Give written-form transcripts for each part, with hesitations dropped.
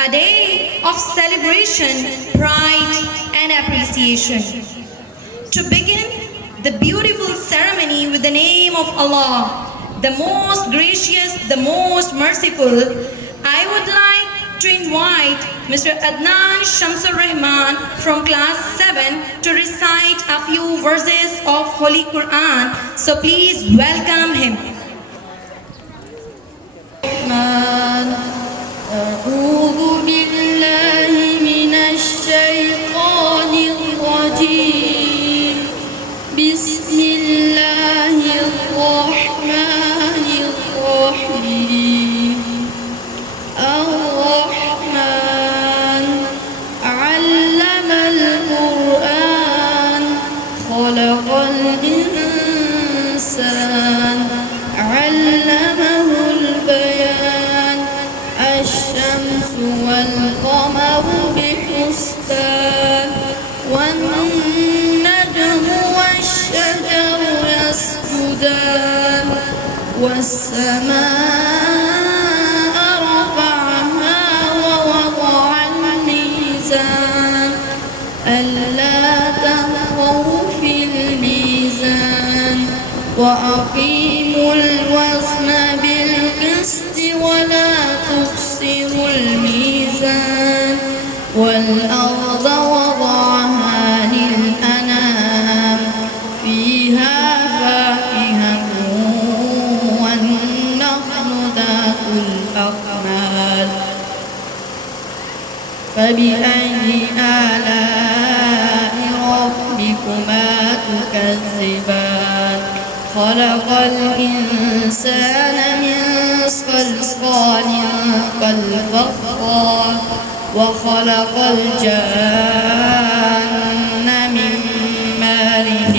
a day of celebration, pride, and appreciation. To begin the beautiful ceremony with the name of Allah, the most gracious, the most merciful, I would like to invite Mr. Adnan Shamsur Rahman from class 7 to recite a few verses of Holy Quran. So please welcome him. أعوذ بالله من الشيطان الرجيم بسم الله الرحمن الرحيم الرحمن علم القرآن خلق الإنسان علمه البيان الشمس والقمر بحسبان والنجم والشجر يسجدان والسماء رفعها ووضع الميزان ألا تطغوا في الميزان وأقيموا الوزن بالقسط ولا تخسروا الميزان والأرض وضعها للأنام فيها فاكهة والنخل ذات الأكمام فبأي آلاء ربكما تكذبان خلق الإنسان من صلصال كالفخار وخلق الجان من مارج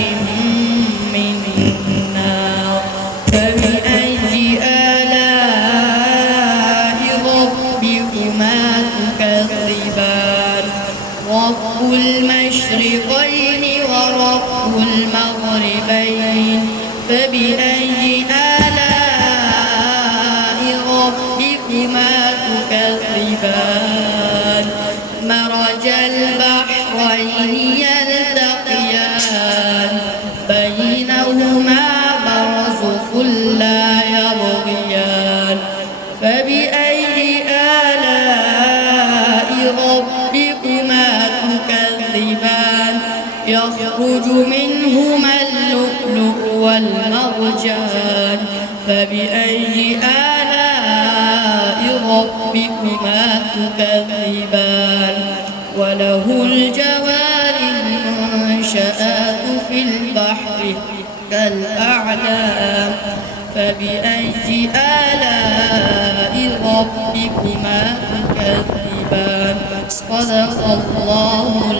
من نار فبأي آلاء ربكما تكذبان رب المشرقين ورب المغربين فبأي آلاء ربكما تكذبان مرج البحرين يلتقيان بينهما برزخ لا يبغيان فبأي آلاء ربكما تكذبان يخرج منهما اللؤلؤ والمرجان فبأي آلاء ربكما تكذبان وله الجوار المنشآت في البحر كالأعلام فبأي آلاء ربكما تكذبان صدق الله